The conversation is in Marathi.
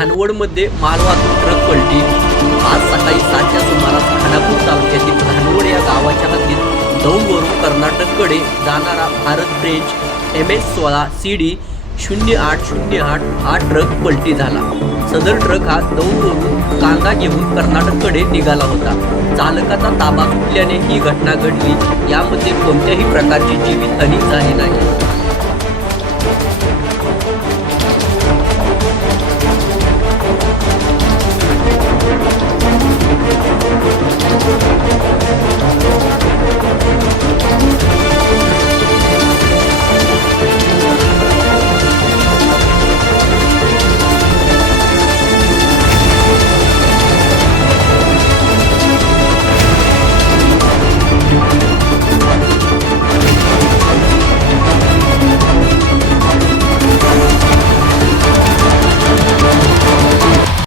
धानवडमध्ये मालवाहतूक ट्रक पलटी। आज सकाळी 7च्या सुमारास खानापूर तालुक्यातील धानवड या गावाच्या हद्दीत दौंडवरून कर्नाटककडे जाणारा भारत फ्रेंच MS-16 CD 0808 हा ट्रक पलटी झाला। सदर ट्रक हा दौंडवरून कांदा घेऊन कर्नाटककडे निघाला होता। चालकाचा ताबा सुटल्याने ही घटना घडली। यामध्ये कोणत्याही प्रकारची जीवितहानी झाली नाही।